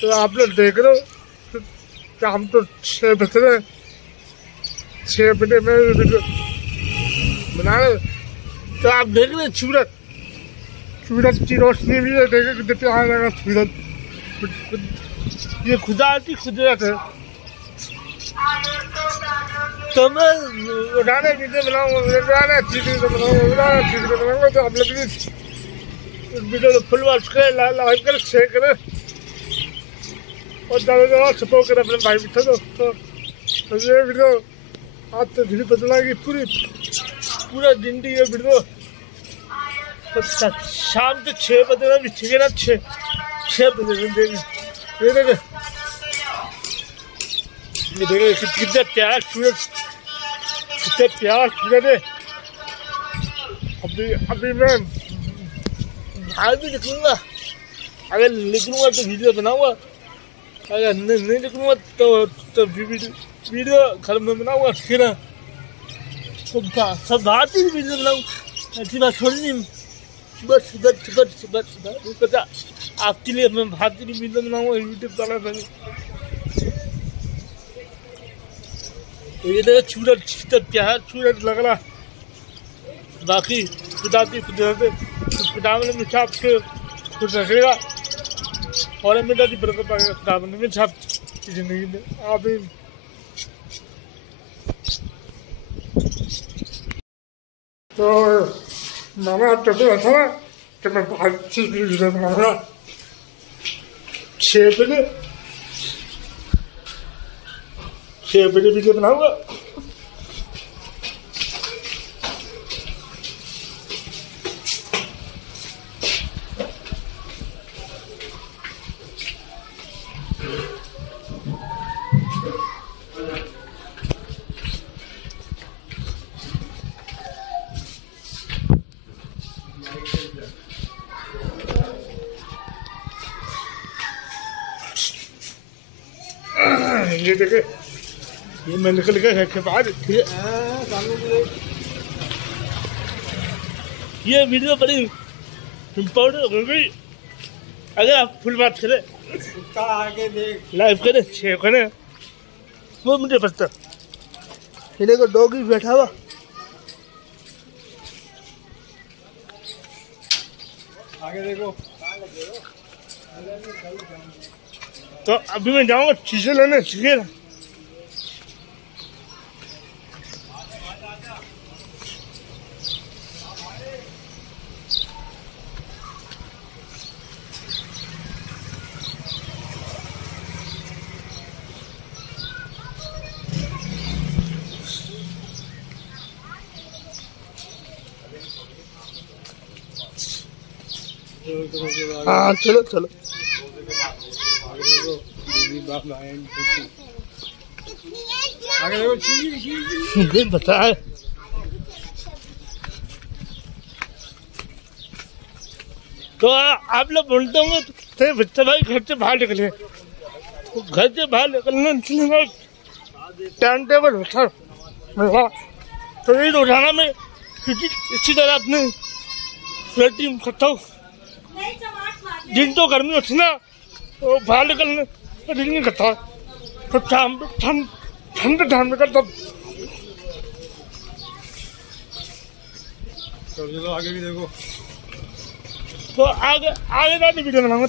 तो आप लोग देख रहे हो शाम तो 6 बज रहे, 6 बजे में वीडियो बना रहे। तो आप देख रहे सूरज की रोशनी भी है, देखे कितने प्यार लगा सूरज। ये खुदा की कुदरत है। तो मैं उठाने वीडियो बनाऊंगा, चीज़ें तो बनाऊंगा, तो आप लोग वीडियो को फुल वॉच करें, लाइक करें, शेयर करें और ज़्यादा सपोर्ट करें अपने भाई मित्रों दोस्तों। तो ये वीडियो आज तो धीरे बदलाएगी पूरा दिन की ये वीडियो। तो शाम के 6 बजे भी ठीक है ना, 6 बजे देखेंगे। कितने प्यार सूरज, कितने प्यार सूरज है। अभी मैं बाहर भी निकलूँगा, अगर निकलूँगा तो वीडियो बनाऊँगा, अगर नहीं निकलूँगा तो वीडियो घर में बनाऊँगा, ठीक है। सब बाहर ही वीडियो बनाऊँ, ऐसी बात थोड़ी नहीं। बस आपके लिए मैं बाहर की वीडियो बनाऊँगा, यूट्यूब चैनल। तो ये देखो सूरज कितना प्यार सूरज लग रहा। बाकी खुदा की खुदावन में छाप के खुद रखेगा और मेरा की बरकत पाएगा खुदावन में छाप की जिंदगी में। आप तो मामा टोपी रखा हुआ कि मैं बहुत अच्छी वीडियो बनाऊंगा 6 बजे वीडियो बनाऊंगा। ये देखे, ये मैं निकल गया है के बाद ये वीडियो बड़ी इम्पोर्टेंट हो गई। अगर आप फुल बात करें, आगे देख, लाइव करें, शेयर करें, वो मुझे पता। ये देखो डॉगी बैठा हुआ, आगे देखो। तो अभी मैं जाऊंगा चीजें लेने, ठीक है। हाँ चलो चलो। बता तो आप लोग बोलते होंगे तो बच्चे भाई घर से बाहर निकले, तो घर से बाहर निकलना टाइम टेबल होता मेरा। तो ये रोजाना में इसी तरह अपने टीम करता हूँ। दिन तो गर्मी होती ना, तो बाहर निकलने दिन नहीं करता, तो शाम ठंड में करता। तो आगे भी देखो, तो आगे जाके वीडियो बनाऊंगा।